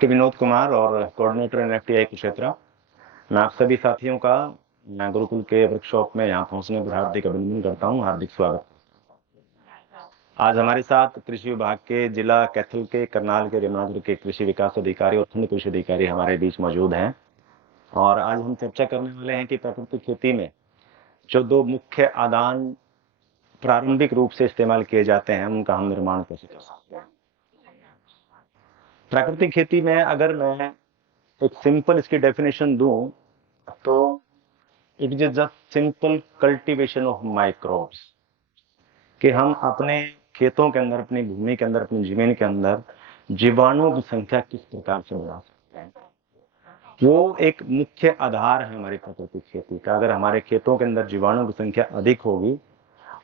के विनोद कुमार और कोऑर्डिनेटर एनएफटीआई कुरुक्षेत्र। मैं आप सभी साथियों का मैं गुरुकुल के वर्कशॉप में यहाँ पहुंचने पर हार्दिक अभिनंदन करता हूँ। हार्दिक स्वागत। आज हमारे साथ कृषि विभाग के जिला कैथल के, करनाल के, यमुनानगर के कृषि विकास अधिकारी और खंड कृषि अधिकारी हमारे बीच मौजूद हैं। और आज हम चर्चा करने वाले हैं कि प्राकृतिक खेती में जो दो मुख्य आदान प्रारंभिक रूप से इस्तेमाल किए जाते हैं, उनका हम निर्माण कैसे कर सकते हैं। प्राकृतिक खेती में अगर मैं एक सिंपल इसकी डेफिनेशन दूं तो it is just simple cultivation of microbes, कि हम अपने खेतों के अंदर, अपनी भूमि के अंदर, अपनी जमीन के अंदर जीवाणुओं की संख्या किस प्रकार से बढ़ा सकते हैं। वो एक मुख्य आधार है हमारी प्राकृतिक खेती का। अगर हमारे खेतों के अंदर जीवाणुओं की संख्या अधिक होगी,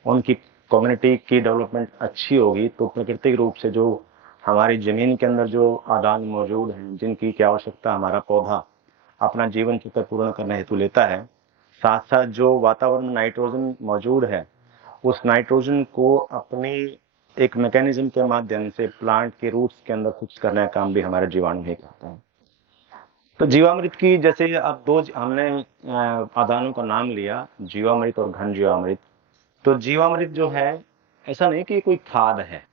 उनकी कम्युनिटी की डेवलपमेंट अच्छी होगी, तो प्राकृतिक रूप से जो हमारी जमीन के अंदर जो आदान मौजूद हैं, जिनकी क्या आवश्यकता हमारा पौधा अपना जीवन चक्र पूर्ण करने हेतु लेता है, साथ साथ जो वातावरण में नाइट्रोजन मौजूद है, उस नाइट्रोजन को अपनी एक मैकेनिज्म के माध्यम से प्लांट के रूट्स के अंदर फिक्स करने का काम भी हमारे जीवाणु ही करता है। तो जीवामृत की, जैसे अब दो हमने आदानों का नाम लिया, जीवामृत और घन जीवामृत। तो जीवामृत जो है, ऐसा नहीं कि कोई खाद है।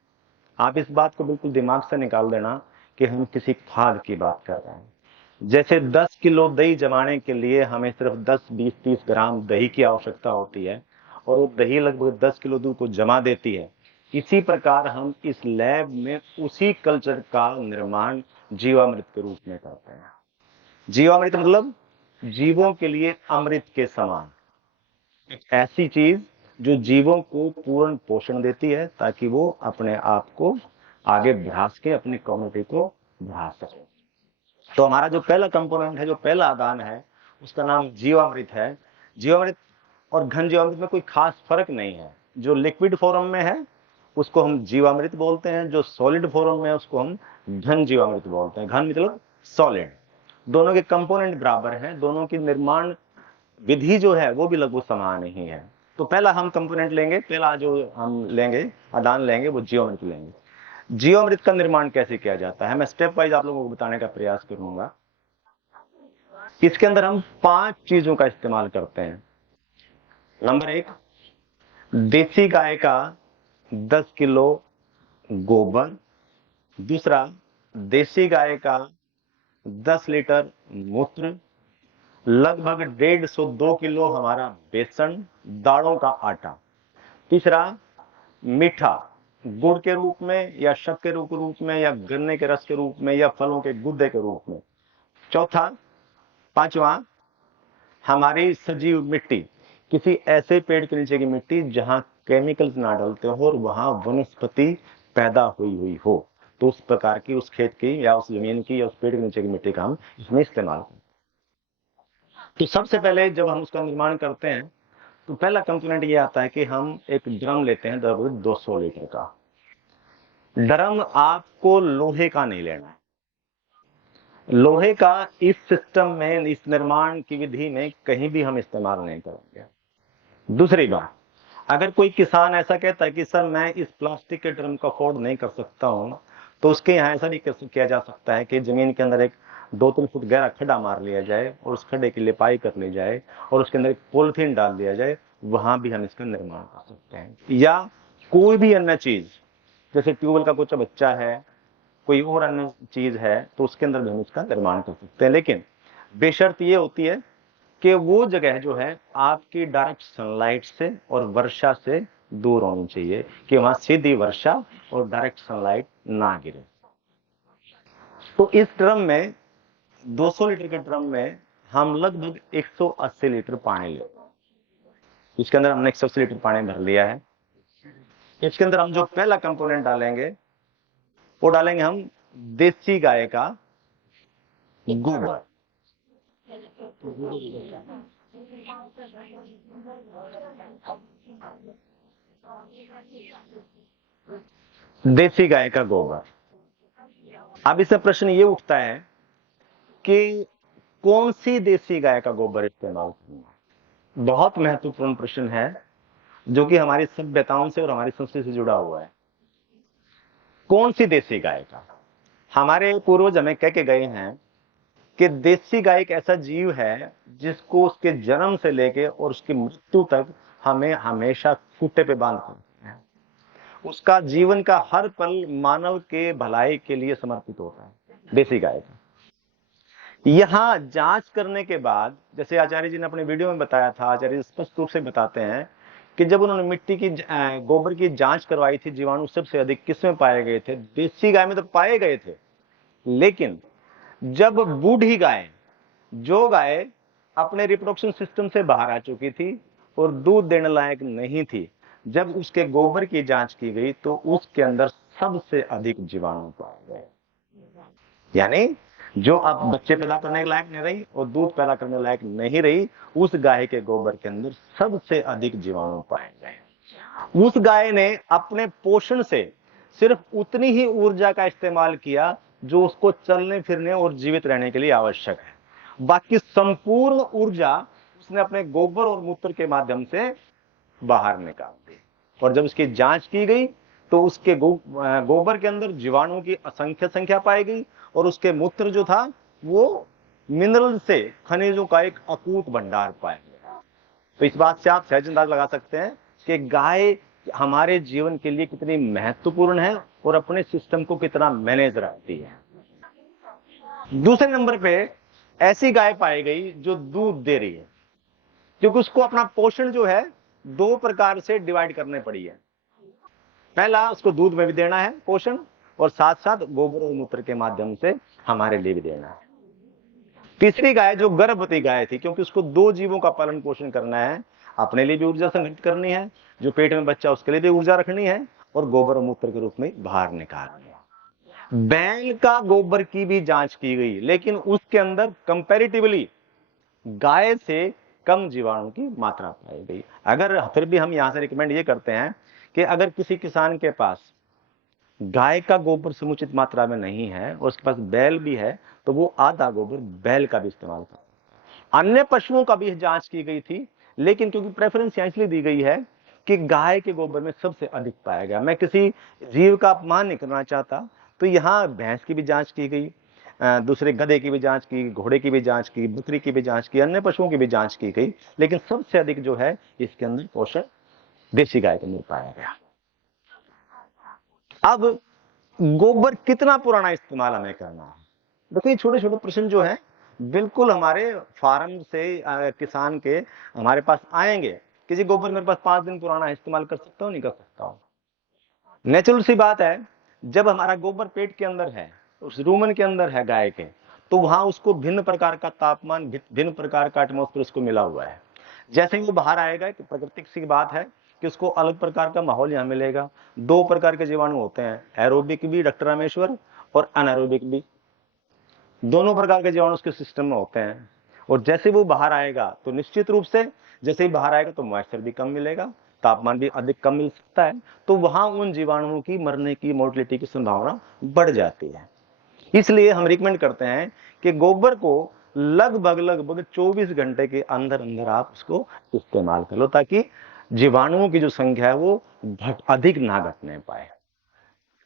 आप इस बात को बिल्कुल दिमाग से निकाल देना कि हम किसी खाद की बात कर रहे हैं। जैसे 10 किलो दही जमाने के लिए हमें सिर्फ 10, 20, 30 ग्राम दही की आवश्यकता होती है और वो दही लगभग 10 किलो दूध को जमा देती है। इसी प्रकार हम इस लैब में उसी कल्चर का निर्माण जीवामृत के रूप में करते हैं। जीवामृत मतलब जीवों के लिए अमृत के समान, एक ऐसी चीज जो जीवों को पूर्ण पोषण देती है ताकि वो अपने आप को आगे बढ़ा सके, अपनी कम्युनिटी को बढ़ा सके। तो हमारा जो पहला कंपोनेंट है, जो पहला आदान है, उसका नाम जीवामृत है। जीवामृत और घन जीवामृत में कोई खास फर्क नहीं है। जो लिक्विड फॉर्म में है उसको हम जीवामृत बोलते हैं, जो सॉलिड फॉर्म में है उसको हम घन जीवामृत बोलते हैं। घन मतलब सॉलिड। दोनों के कंपोनेंट बराबर हैं, दोनों की निर्माण विधि जो है वो भी लगभग समान ही है। तो पहला हम कंपोनेंट लेंगे, पहला जो हम लेंगे, आदान लेंगे, वो जीवामृत लेंगे। जीवामृत का निर्माण कैसे किया जाता है, मैं स्टेप वाइज आप लोगों को बताने का प्रयास करूंगा। इसके अंदर हम 5 चीजों का इस्तेमाल करते हैं। नंबर 1, देसी गाय का 10 किलो गोबर। दूसरा, देसी गाय का 10 लीटर मूत्र। लगभग 150-2 किलो हमारा बेसन, दालों का आटा। तीसरा, मीठा, गुड़ के रूप में या शक्कर के रूप में या गन्ने के रस के रूप में या फलों के गुद्दे के रूप में। चौथा, पांचवा, हमारी सजीव मिट्टी, किसी ऐसे पेड़ के नीचे की मिट्टी जहां केमिकल्स ना डलते हो और वहां वनस्पति पैदा हुई हो, तो उस प्रकार की, उस खेत की या उस जमीन की या उस पेड़ के नीचे की मिट्टी का हम इसमें इस्तेमाल करते हैं। तो सबसे पहले जब हम उसका निर्माण करते हैं तो पहला कंपोनेंट ये आता है कि हम एक ड्रम लेते हैं, 200 लीटर का। ड्रम आपको लोहे का नहीं लेना है। लोहे का इस सिस्टम में, इस निर्माण की विधि में कहीं भी हम इस्तेमाल नहीं करेंगे। दूसरी बात, अगर कोई किसान ऐसा कहता है कि सर मैं इस प्लास्टिक के ड्रम को अफोर्ड नहीं कर सकता हूं, तो उसके यहाँ ऐसा भी किया जा सकता है कि जमीन के अंदर एक 2-3 फुट गहरा खड्डा मार लिया जाए और उस खड्डे की लिपाई कर ली जाए और उसके अंदर एक पॉलिथीन डाल दिया जाए, वहां भी हम इसका निर्माण कर सकते हैं। या कोई भी अन्य चीज, जैसे ट्यूबवेल का कुछ बच्चा है, कोई और अन्य चीज है, तो उसके अंदर भी हम इसका निर्माण कर सकते हैं। लेकिन बेशर्त ये होती है कि वो जगह जो है आपकी डायरेक्ट सनलाइट से और वर्षा से दूर होनी चाहिए, कि वहां सीधी वर्षा और डायरेक्ट सनलाइट ना गिरे। तो इस ड्रम में, 200 लीटर के ड्रम में हम लगभग 180 लीटर पानी लेते हैं। इसके अंदर हमने 180 लीटर पानी भर लिया है। इसके अंदर हम जो पहला कंपोनेंट डालेंगे वो डालेंगे हम देसी गाय का गोबर। देसी गाय का गोबर। अब इससे प्रश्न ये उठता है कि कौन सी देसी गाय का गोबर इस्तेमाल करना। बहुत महत्वपूर्ण प्रश्न है जो कि हमारी सभ्यताओं से और हमारी संस्कृति से जुड़ा हुआ है। कौन सी देसी गाय का? हमारे पूर्वज हमें कह के गए हैं कि देसी गाय एक ऐसा जीव है जिसको उसके जन्म से लेके और उसकी मृत्यु तक हमें हमेशा खूंटे पे बांध कर रखना है। उसका जीवन का हर पल मानव के भलाई के लिए समर्पित होता है देसी गाय का। यहां जांच करने के बाद, जैसे आचार्य जी ने अपने वीडियो में बताया था, आचार्य जी स्पष्ट रूप से बताते हैं कि जब उन्होंने मिट्टी की गोबर की जांच करवाई थी, जीवाणु सबसे अधिक किसमें पाए गए थे? देसी गाय में तो पाए गए थे, लेकिन जब बूढ़ी गाय, जो गाय अपने रिप्रोडक्शन सिस्टम से बाहर आ चुकी थी और दूध देने लायक नहीं थी, जब उसके गोबर की जांच की गई तो उसके अंदर सबसे अधिक जीवाणु पाए गए। यानी जो अब बच्चे पैदा करने के लायक नहीं रही और दूध पैदा करने लायक नहीं रही, उस गाय के गोबर के अंदर सबसे अधिक जीवाणु पाए गए। उस गाय ने अपने पोषण से सिर्फ उतनी ही ऊर्जा का इस्तेमाल किया जो उसको चलने फिरने और जीवित रहने के लिए आवश्यक है। बाकी संपूर्ण ऊर्जा उसने अपने गोबर और मूत्र के माध्यम से बाहर निकाल दी। और जब उसकी जांच की गई तो उसके गोबर के अंदर जीवाणुओं की असंख्य संख्या पाई गई और उसके मूत्र जो था वो मिनरल से, खनिजों का एक अकूत भंडार पाया गया। तो इस बात से आप सहज अंदाज लगा सकते हैं कि गाय हमारे जीवन के लिए कितनी महत्वपूर्ण है और अपने सिस्टम को कितना मैनेज रखती है। दूसरे नंबर पे ऐसी गाय पाई गई जो दूध दे रही है, क्योंकि उसको अपना पोषण जो है दो प्रकार से डिवाइड करने पड़ी है। पहला, उसको दूध में भी देना है पोषण, और साथ साथ गोबर और मूत्र के माध्यम से हमारे लिए भी देना है। तीसरी गाय जो गर्भवती गाय थी, क्योंकि उसको दो जीवों का पालन पोषण करना है, अपने लिए भी ऊर्जा संग्रहित करनी है, जो पेट में बच्चा उसके लिए भी ऊर्जा रखनी है, और गोबर और मूत्र के रूप में बाहर निकालनी है। बैल का गोबर की भी जांच की गई, लेकिन उसके अंदर कंपैरेटिवली गाय से कम जीवाणु की मात्रा पाई गई। अगर फिर भी हम यहां से रिकमेंड ये करते हैं कि अगर किसी किसान के पास गाय का गोबर समुचित मात्रा में नहीं है और उसके पास बैल भी है, तो वो आधा गोबर बैल का भी इस्तेमाल कर। अन्य पशुओं का भी जांच की गई थी, लेकिन क्योंकि प्रेफरेंस यहां इसलिए दी गई है कि गाय के गोबर में सबसे अधिक पाया गया। मैं किसी जीव का अपमान नहीं करना चाहता, तो यहां भैंस की भी जांच की गई, दूसरे गधे की भी जांच की, घोड़े की भी जांच की, बकरी की भी जांच की, अन्य पशुओं की भी जांच की गई, लेकिन सबसे अधिक जो है इसके अंदर पोषण देसी गाय के अंदर पाया गया। अब गोबर कितना पुराना इस्तेमाल हमें करना है? देखो, ये छोटे छोटे प्रश्न जो है बिल्कुल हमारे फार्म से किसान के हमारे पास आएंगे कि जी गोबर मेरे पास 5 दिन पुराना है, इस्तेमाल कर सकता हूं नहीं कर सकता हूं? नेचुरल सी बात है, जब हमारा गोबर पेट के अंदर है, उस रूमन के अंदर है गाय के, तो वहां उसको भिन्न प्रकार का तापमान, भिन्न प्रकार का एटमोस्फेयर उसको मिला हुआ है। जैसे ही वो बाहर आएगा, एक प्राकृतिक सी बात है कि उसको अलग प्रकार का माहौल यहां मिलेगा। दो प्रकार के जीवाणु होते हैं, एरोबिक भी, डॉक्टर रामेश्वर, और अनएरोबिक भी। दोनों प्रकार के जीवाणु उसके सिस्टम में होते हैं, और जैसे वो बाहर आएगा तो निश्चित रूप से जैसे ही बाहर आएगा तो मॉइस्चर भी कम मिलेगा, तापमान भी अधिक कम मिल सकता है, तो वहां उन जीवाणुओं की मरने की, मोर्टिलिटी की संभावना बढ़ जाती है। इसलिए हम रिकमेंड करते हैं कि गोबर को लगभग लगभग 24 घंटे के अंदर अंदर आप उसको इस्तेमाल कर लो, ताकि जीवाणुओं की जो संख्या है वो अधिक ना घटने पाए,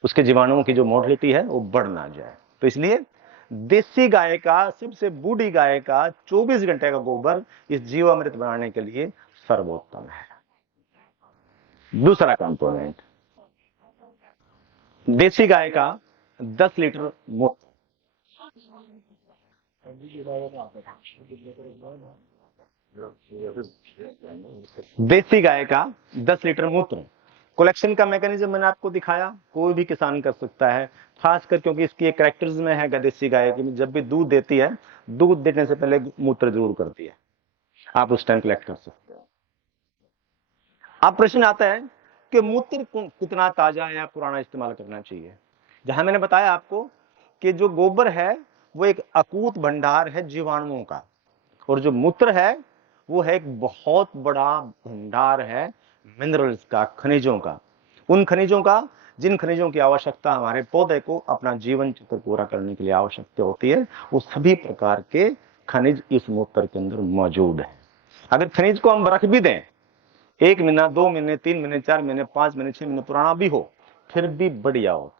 उसके जीवाणुओं की जो मोर्टिलिटी है वो बढ़ ना जाए। तो इसलिए देसी गाय का, सबसे बूढ़ी गाय का 24 घंटे का गोबर इस जीवामृत बनाने के लिए सर्वोत्तम है। दूसरा कंपोनेंट, देसी गाय का 10 लीटर मूत्र। देसी गाय का 10 लीटर मूत्र कलेक्शन का मैकेनिज्म मैंने आपको दिखाया, कोई भी किसान कर सकता है, खासकर क्योंकि इसकी एक कैरेक्टर्स में है देसी गाय की, जब भी दूध देती है, दूध देने से पहले मूत्र जरूर करती है, आप उस टाइम कलेक्ट कर सकते हो। अब प्रश्न आता है कि मूत्र कितना ताजा या पुराना इस्तेमाल करना चाहिए। जहां मैंने बताया आपको कि जो गोबर है वो एक अकूत भंडार है जीवाणुओं का, और जो मूत्र है वो है एक बहुत बड़ा भंडार है मिनरल्स का, खनिजों का। उन खनिजों का, जिन खनिजों की आवश्यकता हमारे पौधे को अपना जीवन चक्र पूरा करने के लिए आवश्यकता होती है, वो सभी प्रकार के खनिज इस मूत्र के अंदर मौजूद है। अगर खनिज को हम रख भी दें, 1 महीना, 2 महीने, 3 महीने, 4 महीने, 5 महीने, 6 महीने पुराना भी हो, फिर भी बढ़िया हो।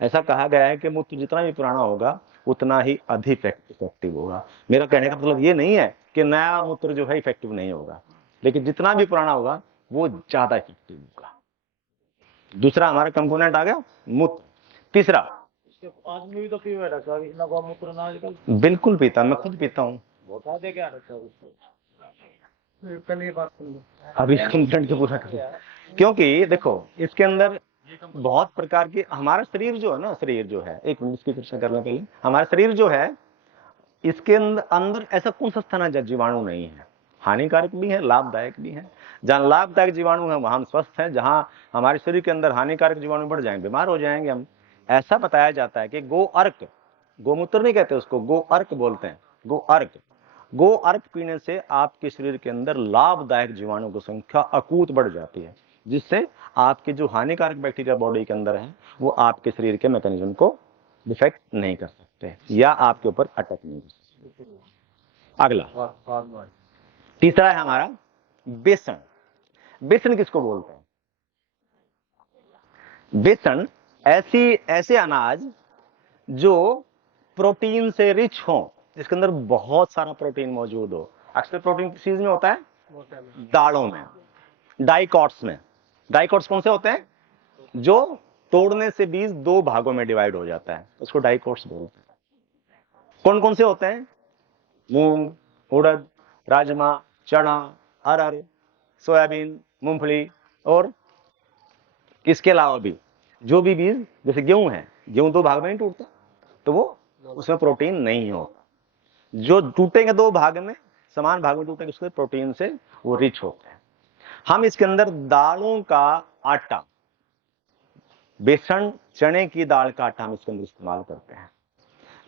ऐसा कहा गया है कि मूत्र जितना भी पुराना होगा उतना ही अधिक इफेक्टिव होगा। मेरा कहने का मतलब ये नहीं है कि नया मूत्र जो है इफेक्टिव नहीं होगा, लेकिन जितना भी पुराना होगा वो ज्यादा इफेक्टिव होगा। दूसरा हमारा कंपोनेंट आ गया मूत्र। तीसरा, आदमी भी तो पीवे रखा इतना गौमूत्र ना आजकल। बिल्कुल पीता, मैं खुद पीता हूँ। बता दे क्या रखा उसको। कल ये बात सुन लो अभी कंप्लेंट के पूरा कर, क्योंकि देखो इसके अंदर बहुत प्रकार की, हमारा शरीर जो है ना, शरीर जो है, एक मिनट की चर्चा करने पहले, हमारा शरीर जो है इसके अंदर ऐसा कौन सा स्थान है जहाँ जीवाणु नहीं है? हानिकारक भी है, लाभदायक भी है। जहाँ लाभदायक जीवाणु है वहां हम स्वस्थ हैं, जहां हमारे शरीर के अंदर हानिकारक जीवाणु बढ़ जाएंगे, बीमार हो जाएंगे हम। ऐसा बताया जाता है कि गो अर्क, गोमूत्र नहीं कहते उसको, गो अर्क बोलते हैं, गो अर्क। गो अर्क पीने से आपके शरीर के अंदर लाभदायक जीवाणु की संख्या अकूत बढ़ जाती है, जिससे आपके जो हानिकारक बैक्टीरिया बॉडी के अंदर है वो आपके शरीर के मैकेनिज्म को डिफेक्ट नहीं कर सकते या आपके ऊपर अटैक नहीं कर सकते। अगला, तीसरा है हमारा बेसन। बेसन किसको बोलते हैं? बेसन ऐसे अनाज जो प्रोटीन से रिच हो, जिसके अंदर बहुत सारा प्रोटीन मौजूद हो। अक्सर प्रोटीन किस चीज में होता है? दालों में, डाइकॉट्स में। डाइकॉट्स कौन से होते हैं? जो तोड़ने से बीज दो भागों में डिवाइड हो जाता है, उसको डाइकॉट्स बोलते हैं। कौन कौन से होते हैं? मूंग, उड़द, राजमा, चना, अरहर, सोयाबीन, मूंगफली, और इसके अलावा भी जो भी बीज, जैसे गेहूं है, गेहूं दो भाग में नहीं टूटता, तो वो उसमें प्रोटीन नहीं होता। जो टूटेंगे दो भाग में, समान भाग में टूटेंगे, उसके प्रोटीन से वो रिच होते हैं। हम इसके अंदर दालों का आटा, बेसन, चने की दाल का आटा हम इसके अंदर इस्तेमाल करते हैं,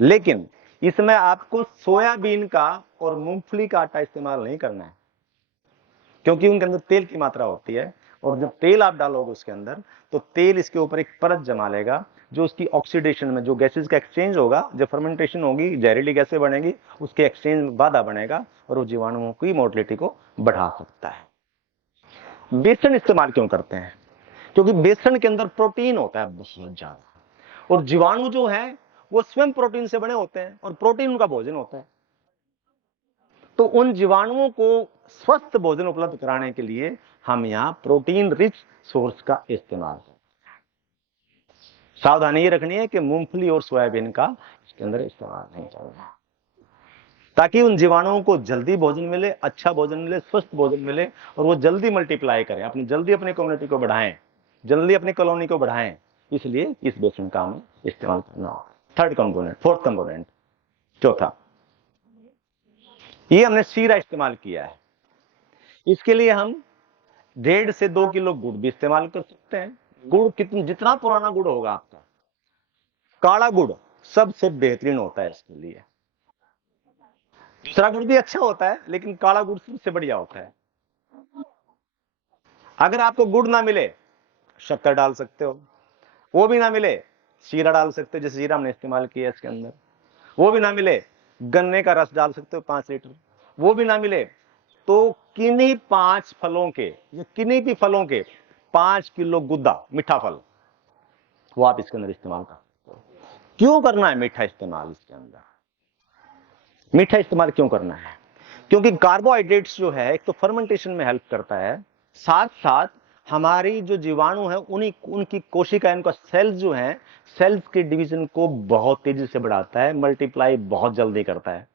लेकिन इसमें आपको सोयाबीन का और मूंगफली का आटा इस्तेमाल नहीं करना है, क्योंकि उनके अंदर तेल की मात्रा होती है, और जब तेल आप डालोगे उसके अंदर, तो तेल इसके ऊपर एक परत जमा लेगा, जो उसकी ऑक्सीडेशन में जो गैसेस का एक्सचेंज होगा, जब फर्मेंटेशन होगी, जहरीली गैसें बनेगी, उसके एक्सचेंज में बाधा बनेगा और वो जीवाणुओं की मोर्टेलिटी को बढ़ा सकता है। बेसन इस्तेमाल क्यों करते हैं? क्योंकि बेसन के अंदर प्रोटीन होता है बहुत ज्यादा, और जीवाणु जो है वो स्वयं प्रोटीन से बने होते हैं, और प्रोटीन उनका भोजन होता है। तो उन जीवाणुओं को स्वस्थ भोजन उपलब्ध कराने के लिए हम यहाँ प्रोटीन रिच सोर्स का इस्तेमाल करते हैं। सावधानी ये रखनी है कि मूंगफली और सोयाबीन का इसके अंदर इस्तेमाल नहीं करना, ताकि उन जीवाणुओं को जल्दी भोजन मिले, अच्छा भोजन मिले, स्वस्थ भोजन मिले, और वो जल्दी मल्टीप्लाई करें, जल्दी अपनी कम्युनिटी को बढ़ाएं, जल्दी अपनी कॉलोनी को बढ़ाएं। इसलिए इस बेसन का हमें इस्तेमाल करना होगा। थर्ड कंपोनेंट, फोर्थ कंपोनेंट, चौथा, ये हमने शीरा इस्तेमाल किया है। इसके लिए हम 1.5 से 2 किलो गुड़ भी इस्तेमाल कर सकते हैं। गुड़ जितना पुराना गुड़ होगा आपका, काला गुड़ सबसे बेहतरीन होता है इसके लिए। दूसरा गुड़ भी अच्छा होता है, लेकिन काला गुड़ सबसे बढ़िया होता है। अगर आपको गुड़ ना मिले, शक्कर डाल सकते हो, वो भी ना मिले, शीरा डाल सकते हो, जैसे शीरा हमने इस्तेमाल किया इसके अंदर। वो भी ना मिले, गन्ने का रस डाल सकते हो 5 लीटर। वो भी ना मिले तो किन्हीं 5 फलों के, या किन्हीं भी फलों के 5 किलो गुद्दा, मीठा फल, वो आप इसके अंदर इस्तेमाल कर सकते हो। क्यों करना है मीठा इस्तेमाल इसके अंदर? मीठा इस्तेमाल क्यों करना है? क्योंकि कार्बोहाइड्रेट्स जो है, एक तो फर्मेंटेशन में हेल्प करता है, साथ साथ हमारी जो जीवाणु है उनकी कोशिकाएं, उनका सेल्स जो है, सेल्स के डिवीजन को बहुत तेजी से बढ़ाता है, मल्टीप्लाई बहुत जल्दी करता है।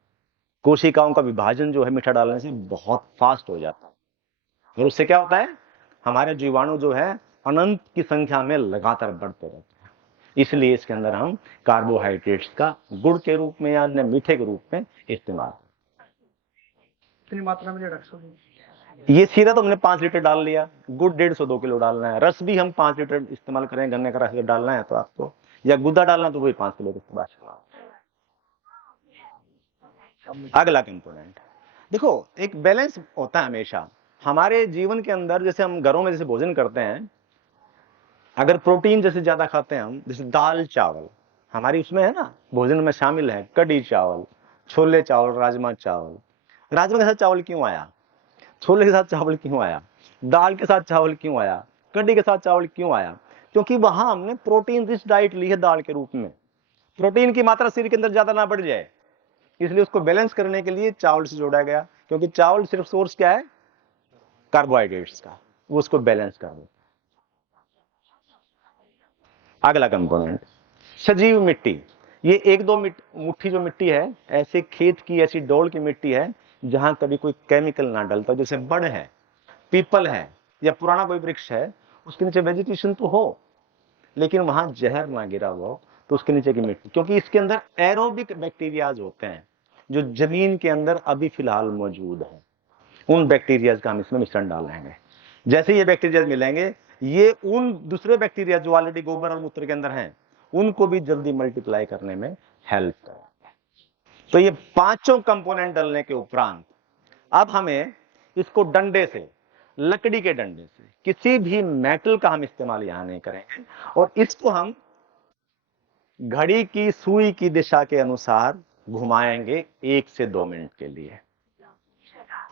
कोशिकाओं का विभाजन जो है मीठा डालने से बहुत फास्ट हो जाता है, और उससे क्या होता है? हमारे जीवाणु जो है अनंत की संख्या में लगातार बढ़ते रहते हैं। इसलिए इसके अंदर हम कार्बोहाइड्रेट्स का गुड़ के रूप में या मीठे के रूप में इस्तेमाल। कितनी मात्रा में रख सकते? ये शीरा तो हमने 5 लीटर डाल लिया, गुड़ 1.5 से 2 किलो डालना है, रस भी हम 5 लीटर इस्तेमाल करें, गन्ने का रस डालना है तो आपको, या गुद्दा डालना तो वही 5 किलो इस्तेमाल। अगला कंपोनेंट देखो, एक बैलेंस होता है हमेशा हमारे जीवन के अंदर। जैसे हम घरों में जैसे भोजन करते हैं, अगर प्रोटीन जैसे ज्यादा खाते हैं हम, जैसे दाल चावल हमारी उसमें है ना, भोजन में शामिल है, कड़ी चावल, छोले चावल, राजमा चावल। राजमा के साथ चावल क्यों आया? छोले के साथ चावल क्यों आया? दाल के साथ चावल क्यों आया? कड़ी के साथ चावल क्यों आया? क्योंकि वहां हमने प्रोटीन रिच डाइट ली है दाल के रूप में, प्रोटीन की मात्रा शरीर के अंदर ज्यादा ना बढ़ जाए, इसलिए उसको बैलेंस करने के लिए चावल से जोड़ा गया, क्योंकि चावल सिर्फ सोर्स क्या है, कार्बोहाइड्रेट्स का, वो उसको बैलेंस कर दो। अगला कंपोनेंट सजीव मिट्टी। ये एक दो मुट्ठी जो मिट्टी है, ऐसे खेत की ऐसी डोल की मिट्टी है जहां कभी कोई केमिकल ना डलता, जैसे बड़ है, पीपल है, या पुराना कोई वृक्ष है, उसके नीचे वेजिटेशन तो हो लेकिन वहां जहर ना गिरा हुआ हो, तो उसके नीचे की मिट्टी, क्योंकि इसके अंदर एरोबिक बैक्टीरियाज होते हैं जो जमीन के अंदर अभी फिलहाल मौजूद है, उन बैक्टीरियाज का हम इसमें मिश्रण डालेंगे। जैसे ये बैक्टीरिया मिलेंगे, ये उन दूसरे बैक्टीरिया जो ऑलरेडी गोबर और मूत्र के अंदर हैं, उनको भी जल्दी मल्टीप्लाई करने में हेल्प करेंगे। तो ये पांचों कंपोनेंट डालने के उपरांत अब हमें इसको डंडे से, लकड़ी के डंडे से, किसी भी मेटल का हम इस्तेमाल यहां नहीं करेंगे, और इसको हम घड़ी की सुई की दिशा के अनुसार घुमाएंगे 1 से 2 मिनट के लिए।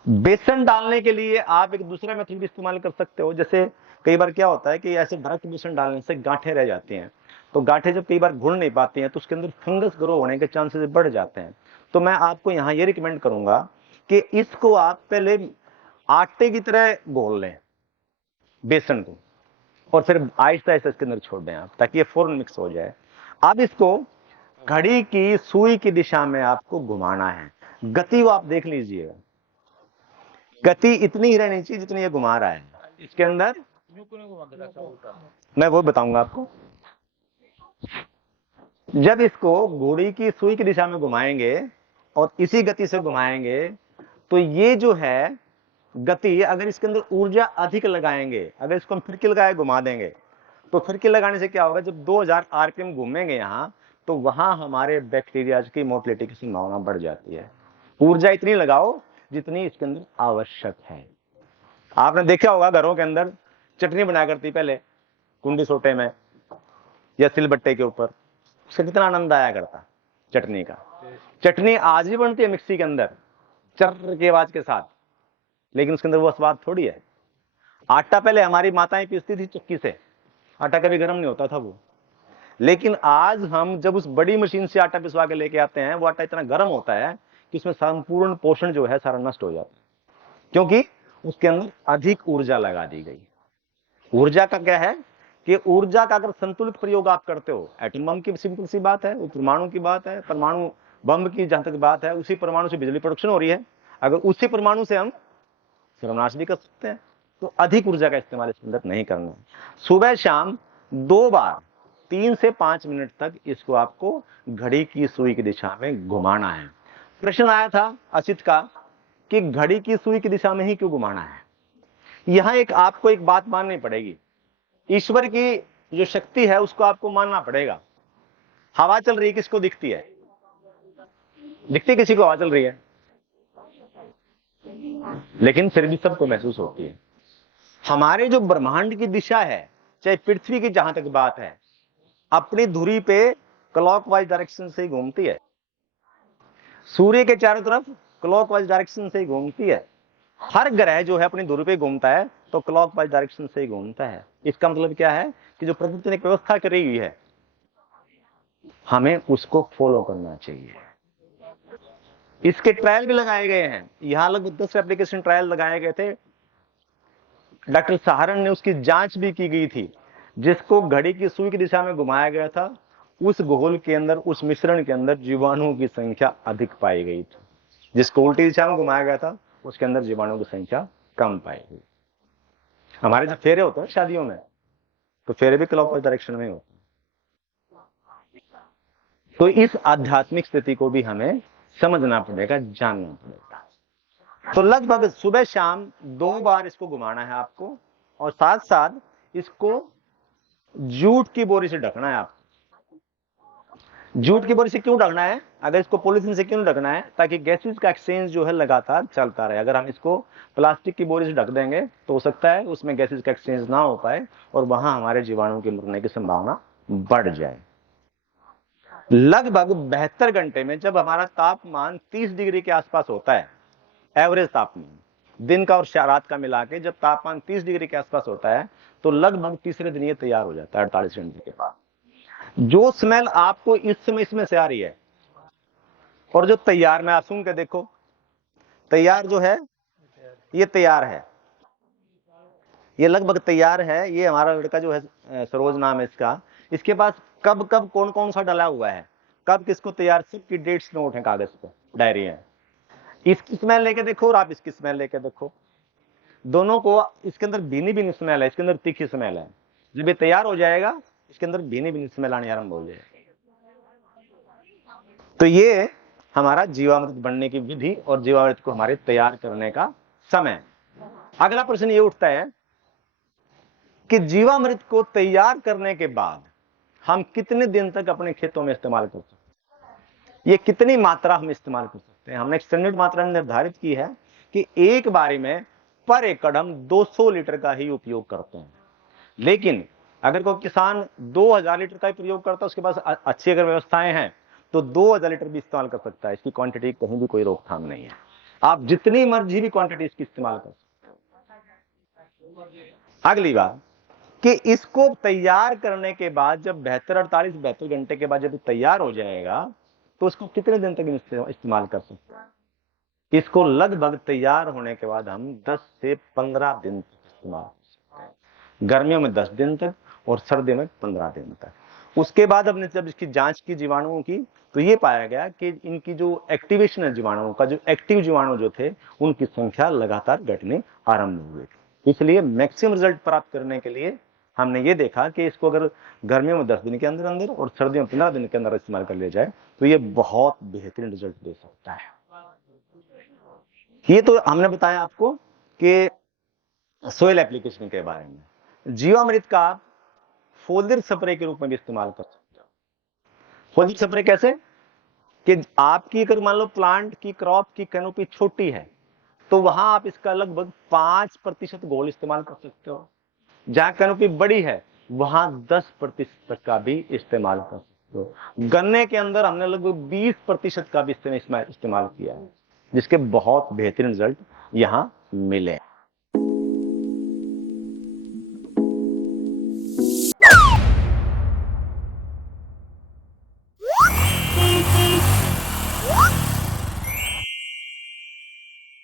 बेसन डालने के लिए आप एक दूसरा मेथड भी इस्तेमाल कर सकते हो। जैसे कई बार क्या होता है कि ऐसे डायरेक्ट बेसन डालने से गांठें रह जाती हैं, तो गांठें जब कई बार घुल नहीं पाती हैं तो उसके अंदर फंगस ग्रो होने के चांसेस बढ़ जाते हैं। तो मैं आपको यहां ये रिकमेंड करूंगा कि इसको आप पहले आटे की तरह घोल लें बेसन को, और फिर आहिस्ता आहिस्ता इसके अंदर छोड़ दें आप, ताकि ये फौरन मिक्स हो जाए। अब इसको घड़ी की सुई की दिशा में आपको घुमाना है। गति वो आप देख लीजिएगा, गति इतनी ही रहनी चाहिए जितनी ये घुमा रहा है। इसके अंदर मैं वो बताऊंगा आपको। जब इसको घोड़ी की सुई की दिशा में घुमाएंगे और इसी गति से घुमाएंगे, तो ये जो है गति, अगर इसके अंदर ऊर्जा अधिक लगाएंगे, अगर इसको हम फिरकी लगाए घुमा देंगे, तो फिरकी लगाने से क्या होगा, जब 2000 आरपीएम घूमेंगे यहां, तो वहां हमारे बैक्टीरिया की मोर्टेलिटी की संभावना बढ़ जाती है। ऊर्जा इतनी लगाओ जितनी इसके अंदर आवश्यक है। आपने देखा होगा घरों के अंदर चटनी बनाया करती पहले कुंडी सोटे में या सिलबट्टे के ऊपर, उससे कितना आनंद आया करता चटनी का। चटनी आज भी बनती है मिक्सी के अंदर चर्र की आवाज के साथ, लेकिन उसके अंदर वो स्वाद थोड़ी है। आटा पहले हमारी माताएं पीसती थी चक्की से, आटा कभी गर्म नहीं होता था वो, लेकिन आज हम जब उस बड़ी मशीन से आटा पिसवा के लेके आते हैं, वो आटा इतना गर्म होता है कि उसमें संपूर्ण पोषण जो है सारा नष्ट हो जाता है, क्योंकि उसके अंदर अधिक ऊर्जा लगा दी गई। ऊर्जा का क्या है कि ऊर्जा का अगर संतुलित प्रयोग आप करते हो, एटम बम की सिंपल सी बात है, वो परमाणु की बात है, परमाणु बम की जहां तक बात है, उसी परमाणु से बिजली प्रोडक्शन हो रही है, अगर उसी परमाणु से हम सर्वनाश भी कर सकते हैं, तो अधिक ऊर्जा का इस्तेमाल इसके अंदर नहीं करना है। सुबह शाम 2 बार 3 से 5 मिनट तक इसको आपको घड़ी की सुई की दिशा में घुमाना है। प्रश्न आया था असित का कि घड़ी की सुई की दिशा में ही क्यों घुमाना है। यहां आपको एक बात माननी पड़ेगी, ईश्वर की जो शक्ति है उसको आपको मानना पड़ेगा। हवा चल रही है, किसको दिखती है? दिखती किसी को हवा चल रही है, लेकिन फिर भी सबको महसूस होती है। हमारे जो ब्रह्मांड की दिशा है, चाहे पृथ्वी की जहां तक बात है, अपनी धुरी पे क्लॉकवाइज डायरेक्शन से ही घूमती है, सूर्य के चारों तरफ क्लॉकवाइज डायरेक्शन से ही घूमती है। हर ग्रह जो है अपनी धुरी पे घूमता है तो क्लॉकवाइज डायरेक्शन से ही घूमता है। इसका मतलब क्या है कि जो प्रकृति ने एक व्यवस्था करी हुई है, हमें उसको फॉलो करना चाहिए। इसके ट्रायल भी लगाए गए हैं, यहां लगभग 10 एप्लीकेशन ट्रायल लगाए गए थे। डॉक्टर सहारण ने उसकी जांच भी की गई थी। जिसको घड़ी की सुई की दिशा में घुमाया गया था, उस घोल के अंदर, उस मिश्रण के अंदर जीवाणुओं की संख्या अधिक पाई गई थी। जिसको उल्टी दिशा में घुमाया गया था, उसके अंदर जीवाणुओं की संख्या कम पाई गई। हमारे जो फेरे होते हैं शादियों में, तो फेरे भी क्लॉकवाइज डायरेक्शन में होते हैं। तो इस आध्यात्मिक स्थिति को भी हमें समझना पड़ेगा, जानना पड़ेगा। तो लगभग सुबह शाम 2 बार इसको घुमाना है आपको, और साथ साथ इसको जूट की बोरी से ढकना है आपको। जूट की बोरी से क्यों ढकना है, अगर इसको पॉलिथीन से क्यों ढकना है, ताकि गैसेस का एक्सचेंज जो है लगातार चलता रहे। अगर हम इसको प्लास्टिक की बोरी से ढक देंगे तो हो सकता है उसमें गैसेस का एक्सचेंज ना हो पाए और वहां हमारे जीवाणुओं के मरने की संभावना बढ़ जाए। लगभग 72 घंटे में जब हमारा तापमान 30 डिग्री के आसपास होता है, एवरेज तापमान दिन का और रात का मिला के जब तापमान 30 डिग्री के आसपास होता है तो लगभग तीसरे दिन ये तैयार हो जाता है 48 घंटे के बाद। जो स्मेल आपको इस समय इसमें से आ रही है और जो तैयार में आप सुन के देखो, तैयार जो है ये तैयार है, ये लगभग तैयार है। ये हमारा लड़का जो है सरोज नाम है इसका, इसके पास कब कब कौन कौन सा डला हुआ है, कब किसको तैयार, सबकी डेट्स नोट है कागज पे, डायरी है। इसकी स्मेल लेके देखो और आप इसकी स्मेल लेके देखो, दोनों को इसके अंदर भीनी भीनी स्मेल है, इसके अंदर तीखी स्मेल है। जब ये तैयार हो जाएगा इसके अंदर भीनी भीनी स्मेल आनी आरंभ हो जाएगी। तो ये हमारा जीवामृत बनने की विधि और जीवामृत को हमारे तैयार करने का समय। अगला प्रश्न ये उठता है कि जीवामृत को तैयार करने के बाद हम कितने दिन तक अपने खेतों में इस्तेमाल कर सकते हैं, ये कितनी मात्रा हम इस्तेमाल कर सकते हैं। हमने एक स्टैंडर्ड मात्रा निर्धारित की है कि एक बारी में पर एकड़ हम 200 लीटर का ही उपयोग करते हैं। लेकिन अगर कोई किसान 2000 लीटर का ही प्रयोग करता है, उसके पास अच्छी अगर व्यवस्थाएं हैं तो 2000 लीटर भी इस्तेमाल कर सकता है। इसकी क्वांटिटी कहीं भी कोई रोकथाम नहीं है, आप जितनी मर्जी भी क्वांटिटी इसकी इस्तेमाल कर सकते हैं। अगली बात कि इसको तैयार करने के बाद जब 72 घंटे के बाद जब तैयार हो जाएगा तो उसको कितने दिन तक इस्तेमाल कर सकते हैं। इसको लगभग तैयार होने के बाद हम 10 से 15 दिन तक इस्तेमाल कर सकते हैं। गर्मियों में 10 दिन तक और सर्दियों में 15 दिन तक। उसके बाद हमने जब इसकी जांच की जीवाणुओं की तो ये पाया गया कि इनकी जो एक्टिवेशन है जीवाणुओं का, जो एक्टिव जीवाणु जो थे उनकी संख्या लगातार घटने आरंभ हुई। इसलिए मैक्सिमम रिजल्ट प्राप्त करने के लिए हमने ये देखा कि इसको अगर गर्मियों में 10 दिन के अंदर अंदर और सर्दियों में 15 दिन के अंदर इस्तेमाल कर लिया जाए तो ये बहुत बेहतरीन रिजल्ट दे सकता है। ये तो हमने बताया आपको कि सोयल एप्लीकेशन के बारे में। जीवामृत का आप फोलियर स्प्रे के रूप में भी इस्तेमाल कर सकते हो। फोलियर स्प्रे कैसे कि आपकी अगर मान लो प्लांट की क्रॉप की कैनोपी छोटी है तो वहां आप इसका लगभग 5% घोल इस्तेमाल कर सकते हो। जहां कैनोपी बड़ी है वहां 10% का भी इस्तेमाल कर सकते हो। गन्ने के अंदर हमने लगभग 20% का भी इस्तेमाल किया है, जिसके बहुत बेहतरीन रिजल्ट यहां मिले।